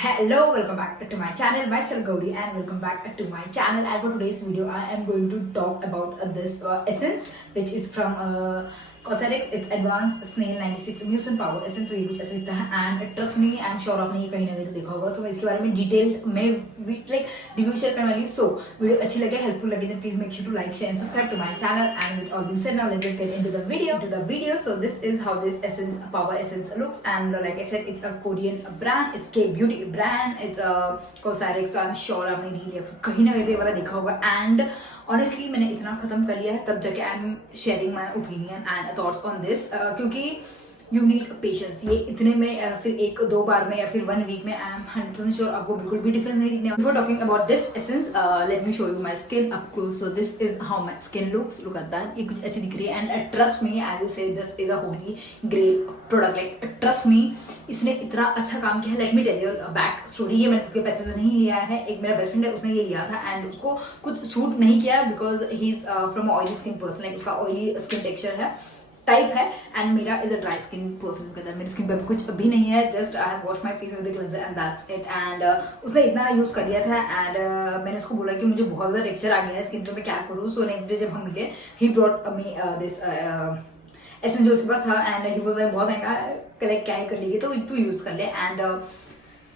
Hello, welcome back to my channel. Myself Gauri and welcome back to my channel. And for today's video, I am going to talk about this essence, which is from Cosrx. It's Advanced Snail 96 Mucin Power Essence. तो ये कुछ ऐसा दिखता है and trust me, I'm sure आपने ये कहीं ना कहीं तो देखा होगा. So मैं इसके बारे में डिटेल में रिव्यू शेयर करने वाली हूँ. So वीडियो अच्छी लगे, हेल्पफुल लगे तो please make sure to like, share and subscribe to my channel. And with all being said, now let's get into the video. So this is how this essence, power essence looks. And like I said, it's a Korean brand. It's K beauty brand. It's a Cosrx. So I'm sure आपने reel कहीं ना कहीं तो ये वाला देखा होगा. And honestly मैंने इतना खत्म कर लिया है तब जाके I am sharing my opinion and thoughts on this क्योंकि यू नीड पेशेंस. ये इतने में फिर एक दो बार में या फिर 1 वीक में आई एम 100% श्योर आपको बिल्कुल भी डिफरेंस नहीं दिखने. Before talking about this essence let me show you my skin up close. So this is how my skin looks. Look at that. ये कुछ ऐसी दिख रही है and trust me, I will say this is a holy grail product. Like trust me, इसने इतना अच्छा काम किया है. Let me tell you back story. ये मैंने खुद के पैसे से नहीं लिया है. एक मेरा बेस्ट फ्रेंड है, उसने ये लिया था एंड उसको कुछ सूट नहीं किया because he is from oily skin person. Like उसका ऑयली स्किन टेक्सचर है, टाइप है एंड मेरा is a dry skin person. कहता है मेरी स्किन पे कुछ भी नहीं है, just I have wash my face with the cleanser and that's it. And उसने इतना यूज कर लिया था एंड मैंने उसको बोला कि मुझे बहुत ज़्यादा टेक्सचर आ गया है स्किन पे, मैं क्या करूँ. सो नेक्स्ट डे जब हम मिले, he brought me this essence जो उसके पास था एंड ही वाज लाइक बहुत महंगा, कलेक्ट क्या ही कर लेगी तो तू यूज़ कर ले. एंड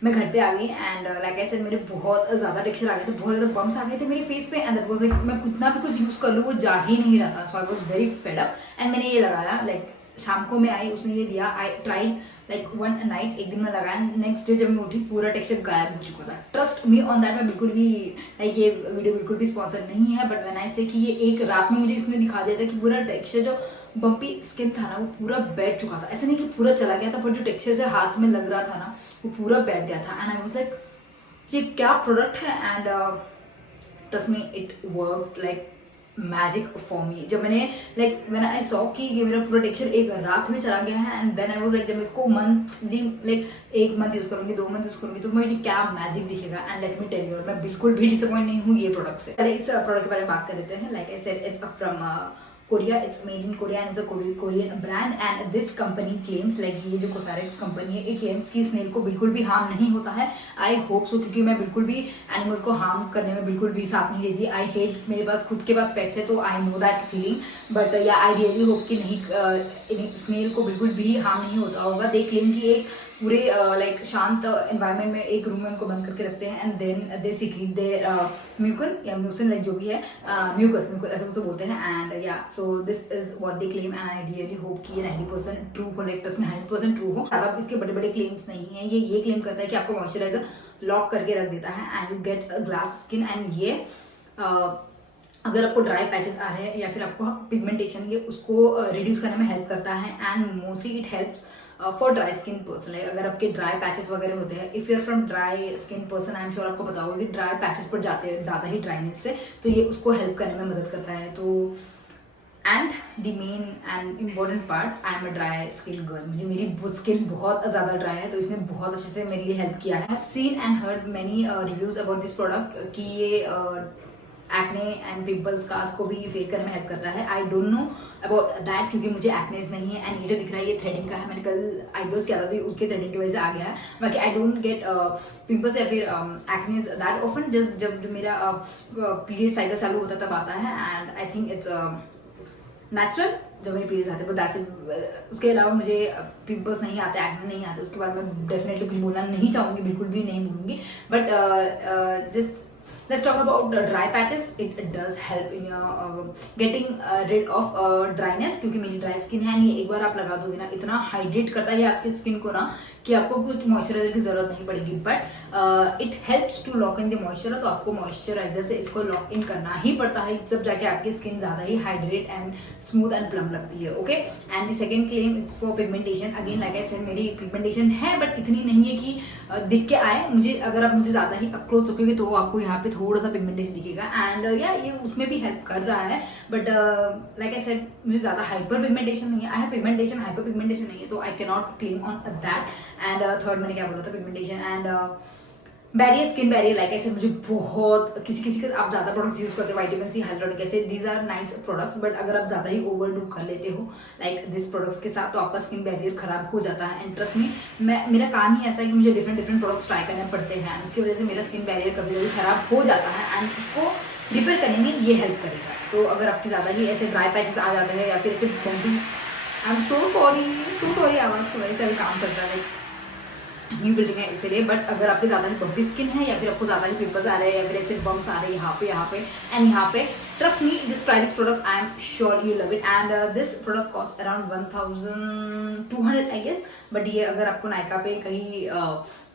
मैं घर पे आ गई एंड लाइक आई सेड मेरे बहुत ज़्यादा टेक्सचर आ गए थे, बहुत ज़्यादा बम्स आ गए थे मेरे फेस पे एंड दैट वाज लाइक मैं कितना भी कुछ यूज़ कर लूँ वो जा ही नहीं रहा था. So I was very fed up and मैंने ये लगाया. लाइक शाम को मैं आई, उसने ये दिया. आई ट्राइड लाइक 1 नाइट, एक दिन में लगाया. नेक्स्ट डे जब मैं उठी पूरा टेक्सचर गायब हो चुका था. Trust me on that. मैं बिल्कुल भी लाइक ये वीडियो बिल्कुल भी स्पॉन्सर नहीं है बट व्हेन आई से कि ये एक रात में मुझे इसने दिखा दिया था कि पूरा टेक्सचर जो बम्पी स्किन था ना वो पूरा बैठ चुका था. ऐसा नहीं कि पूरा चला गया था पर जो टेक्सचर से हाथ में लग रहा था ना वो पूरा बैठ गया था. एंड आई वाज लाइक ये क्या प्रोडक्ट है. And trust me it worked like magic for me. जब मैंने लाइक व्हेन आई सॉ कि ये मेरा पूरा टेक्सचर एक रात में चला गया है and then I was like जब मैं इसको मंथली लाइक 1 मंथ यूज करूंगी, 2 मंथ यूज करूंगी तो मुझे क्या मैजिक दिखेगा. And let me tell you, मैं बिल्कुल भी डिसअपॉइंट नहीं हूँ ये प्रोडक्ट से. पहले इस प्रोडक्ट के बारे में बात कर लेते हैं. Like I said it's from Korea. It's made in Korea and it's a Korean brand and this company claims like ये जो Cosrx कंपनी है, it claims कि स्नेल को बिल्कुल भी हार्म नहीं होता है. आई होप सो, क्योंकि मैं बिल्कुल भी एनिमल्स को हार्म करने में बिल्कुल भी साथ नहीं देती. आई हेट, मेरे पास खुद के पास पेट्स है तो I know that feeling. But या आई रियली होप कि नहीं स्नेल को बिल्कुल भी हार्म नहीं होता होगा. दे क्लेम कि एक पूरे लाइक शांत एनवायरनमेंट में एक रूम में उनको बंद करके रखते हैं and then they secrete their mucin या म्यूसिन लाइक जो भी है म्यूकस ऐसे उसे बोलते हैं. एंड या सो this is what they claim and I really hope कि ये 90% ट्रू हो. लाइक में 100% ट्रू हो. ज़्यादा इसके बड़े बड़े क्लेम्स नहीं है. ये क्लेम करता है कि आपको मॉइस्चराइजर लॉक करके रख देता है and you get glass skin. And ये अगर आपको ड्राई पैचेस आ रहे हैं या फिर आपको पिगमेंटेशन ये उसको रिड्यूस करने में हेल्प करता है. And mostly it helps for dry skin person. Like अगर आपके ड्राई पैचेस वगैरह होते हैं, if you are from dry skin person, I am sure आपको पता होगा कि ड्राई पैचेस पर जाते हैं ज़्यादा ही ड्राइनेस से, तो ये उसको हेल्प करने में मदद करता है. तो and the main and important part, I am a dry skin girl. मुझे मेरी स्किन बहुत ज़्यादा ड्राई है तो इसने बहुत अच्छे से मेरे लिए हेल्प किया है. I have seen and heard many reviews about this product कि ये एक्ने एंड पिंपल्स कास्ट को भी फेड करने में हेल्प करता है. आई डोंट नो अबाउट दैट क्योंकि मुझे एक्नेस नहीं है. एंड ये जो दिख रहा है ये थ्रेडिंग का है. मैंने कल आईब्रोज किया था उसके थ्रेडिंग की वजह से आ गया है. बाकी आई डोंट गेट पिंपल्स या फिर एक्नेस दैट ऑफन. जस्ट जब मेरा पीरियड साइकिल चालू होता है तब आता है and I think it's natural जब मेरे पीरियड्स आते हैं. But that's it. उसके अलावा मुझे पिंपल्स नहीं आते, एक्ने नहीं आते. उसके बाद मैं डेफिनेटली कुछ बोलना नहीं चाहूँगी, बिल्कुल भी नहीं बोलूँगी. But just let's talk about dry patches. It does help in your getting rid of dryness क्योंकि मेरी ड्राई स्किन है नहीं. एक बार आप लगा दोगे ना इतना हाइड्रेट करता है आपकी स्किन को ना कि आपको कुछ मॉइस्चराइजर की जरूरत नहीं पड़ेगी. But it helps to lock in the moisture. तो आपको मॉइस्चराइजर से इसको लॉक इन करना ही पड़ता है जब जाके आपकी स्किन ज़्यादा ही hydrate and smooth and plump लगती है. Okay. And the second claim is for pigmentation. Again like I said मेरी पिगमेंटेशन है बट इतनी नहीं है कि दिख के आए. मुझे अगर आप मुझे ज़्यादा ही अप्रोच रखोगे तो आपको यहाँ पे थोड़ा सा पिगमेंटेशन दिखेगा. एंड या ये उसमें भी हेल्प कर रहा है. बट लाइक आई सेड मुझे ज़्यादा हाइपर पिगमेंटेशन नहीं है. I have pigmentation, hyper pigmentation नहीं है तो I can not claim on that. And third मैंने क्या बोला था, pigmentation. And barrier, skin barrier, like ऐसे मुझे बहुत किसी किसी के आप ज़्यादा प्रोडक्ट्स यूज़ करते हो, vitamin C, hyaluronic acid, these are nice products, but अगर आप ज़्यादा ही ओवरडू कर लेते हो लाइक दिस प्रोडक्ट्स के साथ तो आपका स्किन बैरियर खराब हो जाता है। एंड ट्रस्ट में मेरा काम ही ऐसा है कि मुझे डिफरेंट डिफरेंट प्रोडक्ट्स ट्राई करने पड़ते हैं, उसकी वजह से मेरा स्किन बैरियर कभी कभी खराब हो जाता है एंड उसको रिपेयर करने में ये हेल्प करेगा। तो अगर आपकी ज़्यादा ही ऐसे ड्राई पैचेस आ जाते हैं या फिर ऐसे bumpy, I am so sorry आवाज़ की वजह से अभी काम चल रहा है, न्यू बिल्डिंग है इसलिए। बट अगर आपके ज़्यादा ही बम्पी स्किन है या फिर आपको ज़्यादा ही पिंपल्स आ रहे हैं या फिर ऐसे बम्स आ रहे हैं यहाँ पे एंड यहाँ पे, trust me just try this product, I am sure you love it. And this product cost around 1200 I guess, but ये अगर आपको नायका पे कहीं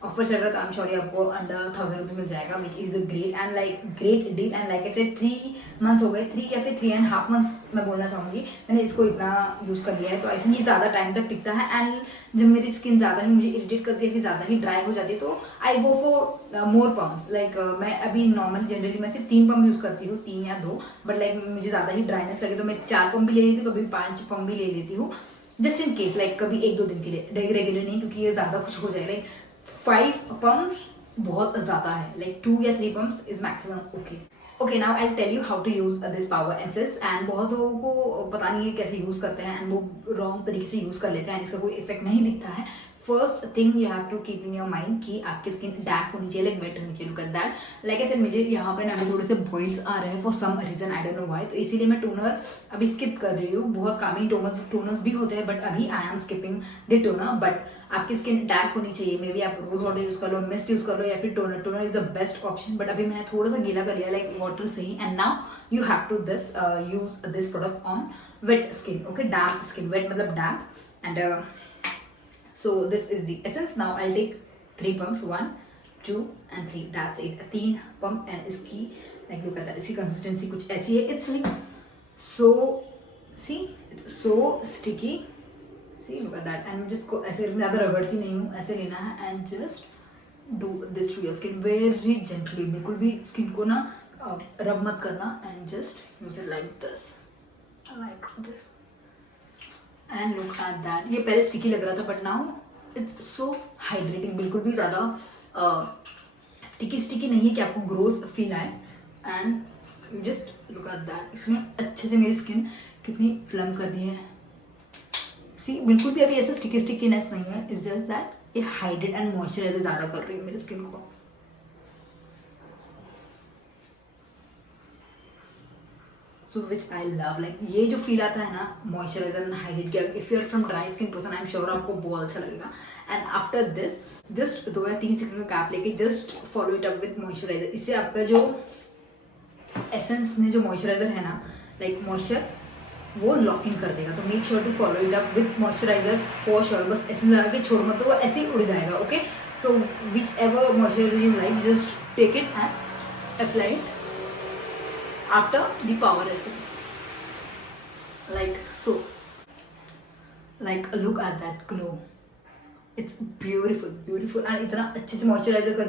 ऑफर चल रहा है तो आई एम श्योर आपको अंडर 1000 रुपये मिल जाएगा, which is a great and like great deal. And like ऐसे 3 मंथ्स हो गए, 3 या फिर 3.5 मंथ्स मैं बोलना चाहूँगी मैंने इसको इतना यूज़ कर लिया है, तो आई थिंक ये ज़्यादा टाइम तक टिकता है। एंड जब मेरी स्किन ज़्यादा ही मुझे इरिटेट करती है, फिर ज़्यादा ही ड्राई हो जाती है, तो I go for more pumps. Like मैं अभी नॉर्मल जनरली मैं सिर्फ 3 पंप यूज़ करती हूँ, 3 या 2, बट लाइक मुझे ज़्यादा ही ड्राइनेस लगे तो मैं 4 पंप भी ले लेती हूँ, कभी 5 पंप भी ले लेती हूँ, जस्ट इन केस, लाइक कभी 1-2 दिन के लिए, रेगुलर नहीं, क्योंकि ये ज़्यादा कुछ हो जाएगा। लाइक 5 pumps बहुत ज़्यादा है, लाइक 2 या 3 pumps is maximum okay. Now I tell you how to use this power essence. And बहुत लोगों को पता नहीं है कैसे यूज़ करते हैं एंड वो रॉन्ग तरीके से यूज़ कर लेते हैं, इसका कोई इफेक्ट नहीं दिखता है। First thing you have to keep in your mind कि आपकी स्किन डैम्प होनी चाहिए, लाइक वेट होनी चाहिए। लुक एट दैट, लाइक ऐसे मुझे यहाँ पे ना अभी थोड़े से बॉइल्स आ रहे हैं for some reason, I don't know why, तो इसीलिए मैं टोनर अभी स्किप कर रही हूँ। बहुत कामी टोनर्स भी होते हैं, बट अभी I am skipping the toner. But आपकी स्किन डैम्प होनी चाहिए, मे बी आप रोज वाटर यूज कर लो, मिस्ट यूज कर लो, या फिर toner is the best option. But अभी मैंने थोड़ा सा गीला कर लिया लाइक वाटर से ही। And now you have to use this product on wet skin, okay, damp skin, wet मतलब damp. And so this is the essence. Now I'll take 3 pumps, 1, 2 and 3, that's it, 3 pump। and इसकी like look at that, इसकी consistency कुछ ऐसी है, it's like so, see it's so sticky, see look at that। and जिसको ऐसे ज़्यादा रगड़ती नहीं हूँ, ऐसे लेना है and just do this to your skin very gently, बिल्कुल भी स्किन को ना रब मत करना, and just use it like this, and look at that. ये पहले स्टिकी लग रहा था but now it's so hydrating, बिल्कुल भी ज़्यादा स्टिकी नहीं है कि आपको ग्रोस फील आए। And you just look at that, इसमें अच्छे से मेरी स्किन कितनी प्लम कर दी है, सी बिल्कुल भी अभी ऐसा स्टिकीनेस नहीं है, इट्स जस्ट दैट ये हाइड्रेट एंड मॉइस्चराइजर ज़्यादा कर रही है मेरी स्किन को। सो विच आई लव, लाइक ये जो फील आता है ना मॉइस्चराइजर एंड हाइड्रेट किया, if you are from dry skin person I am sure आपको बहुत अच्छा लगेगा। एंड आफ्टर दिस जस्ट 2 या 3 सेकंड का गैप लेके just follow it up with moisturiser. इससे आपका जो एसेंस में जो मॉइस्चराइजर है ना, लाइक मॉइस्चर वो लॉक इन कर देगा, तो make sure to follow it up with moisturiser for sure. बस एसेंस लगा के छोड़ मत, तो वो ऐसे ही उड़ जाएगा, okay. So whichever moisturiser you like just take it and apply it after the power essence, like so, like look at that glow, it's beautiful। and इतना अच्छे से मॉइस्चराइज कर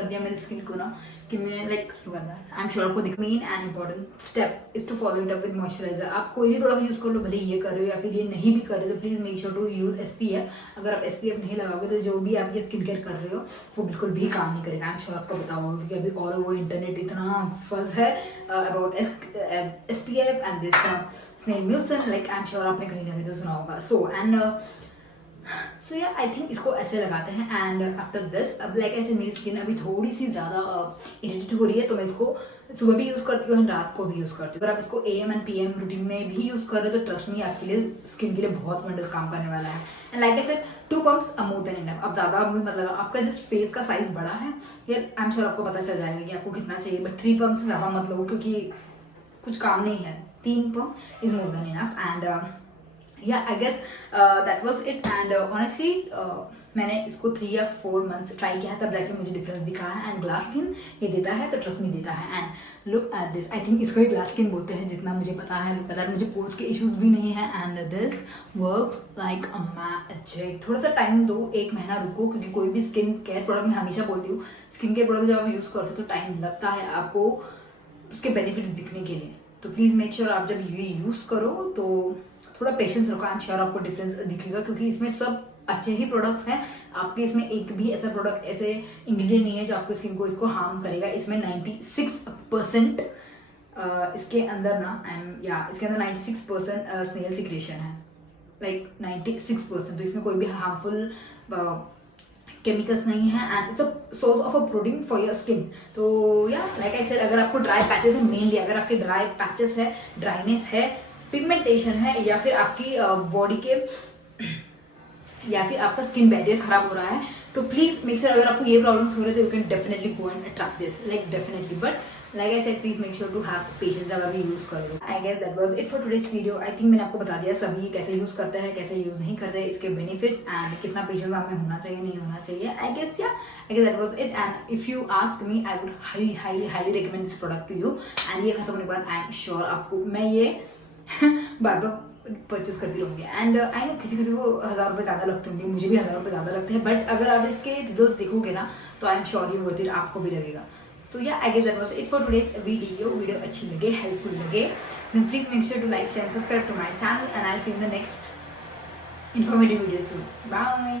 दिया मेरी स्किन को ना कि मैं like look at that, I am sure आपको दिख। Main and important step is to follow it up with moisturiser. आप कोई भी प्रोडक्ट यूज कर लो, भले ये कर रहे हो या फिर ये नहीं भी कर रहे हो, तो please make sure to use SPF। अगर आप SPF नहीं लगाओगे तो जो भी आप ये स्किन केयर कर रहे हो वो बिल्कुल भी काम नहीं करेगा, आई एम श्योर आपको बताओ, क्योंकि अभी और वो इंटरनेट इतना फज है about SPF and this snail mucin, like I am sure आपने कहीं ना कहीं तो सुना होगा। सो या आई थिंक इसको ऐसे लगाते हैं। एंड आफ्टर दिस अब लाइक ऐसे मेरी स्किन अभी थोड़ी सी ज़्यादा इरिटेट हो रही है, तो मैं इसको सुबह भी यूज़ करती हूँ, रात को भी यूज़ करती हूँ। अगर आप इसको AM एंड PM रूटीन में भी यूज़ कर रहे हो तो ट्रस्ट मी आपके लिए स्किन के लिए बहुत वंडर्स काम करने वाला है। And like I said 2 pumps are more than enough. अब ज़्यादा भी मतलब आपका जस्ट फेस का साइज बड़ा है, या आई एम श्योर आपको पता चल जाएगा कि आपको कितना चाहिए, बट 3 पम्प से ज़्यादा मत लो क्योंकि कुछ काम नहीं है, 3 pump is more than enough. And yeah I guess that was it। and honestly मैंने इसको 3 या 4 मंथ्स ट्राई किया है, तब जाके मुझे डिफरेंस दिखा है। एंड ग्लास स्किन ये देता है तो ट्रस्ट मी देता है। And look at this, I think इसको ही ग्लास स्किन बोलते हैं जितना मुझे पता है। लुक एट दैट, मुझे पोर्स के इश्यूज भी नहीं है। And this works like a magic. थोड़ा सा टाइम दो, 1 महीना रुको, क्योंकि कोई भी स्किन केयर प्रोडक्ट मैं हमेशा बोलती हूँ, स्किन केयर प्रोडक्ट जब आप यूज़ करते हो तो टाइम लगता है आपको उसके बेनिफिट्स दिखने के लिए। तो प्लीज़ मेक श्योर आप जब ये यूज़ करो तो थोड़ा पेशेंस रखो, आई एम श्योर आपको डिफरेंस दिखेगा, क्योंकि इसमें सब अच्छे ही प्रोडक्ट्स हैं। आपके इसमें एक भी ऐसा प्रोडक्ट ऐसे इंग्रेडिएंट नहीं है जो आपको स्किन को इसको हार्म करेगा। इसमें 96% इसके अंदर ना इसके अंदर 96% स्नेल सिक्रेशन है, लाइक 96%। तो इसमें कोई भी हार्मफुल केमिकल्स नहीं है and it's a source of a protein for your skin. तो लाइक आई सेड, अगर आपको ड्राई पैचेस है, मेनली अगर आपके ड्राई पैचेस है, ड्राइनेस है, पिगमेंटेशन है, या फिर आपकी बॉडी के या फिर आपका स्किन बैरियर खराब हो रहा है, तो प्लीज मेक श्योर, अगर आपको ये प्रॉब्लम्स हो रहे थे, you can definitely go and try this, like definitely. But like I said, please make sure to have patience जब अभी यूज करो। I guess that was it for today's video. I think मैंने आपको बता दिया सभी कैसे यूज करते हैं, कैसे यूज नहीं करते हैं, इसके बेनिफिट्स एंड कितना पेशेंस आप में होना चाहिए, नहीं होना चाहिए। I guess that was it. And if you ask me, I would highly recommend this product to you. And ये खत्म होने के बाद आई एम श्योर आपको मैं ये बार बार परचेस करती रहूँगी। एंड आई नो किसी किसी को 1000 रुपये ज़्यादा लगते होंगे, मुझे भी 1000 रुपये ज़्यादा लगते हैं, बट अगर आप इसके रिजल्ट्स देखोगे ना, तो आई एम श्योर ये वर्थ इट, आपको भी लगेगा। तो I guess that was it for today's video अच्छी लगे, हेल्पफुल लगे, then please make sure to like, share, subscribe to my channel and I will see you in the next informative video soon. Bye.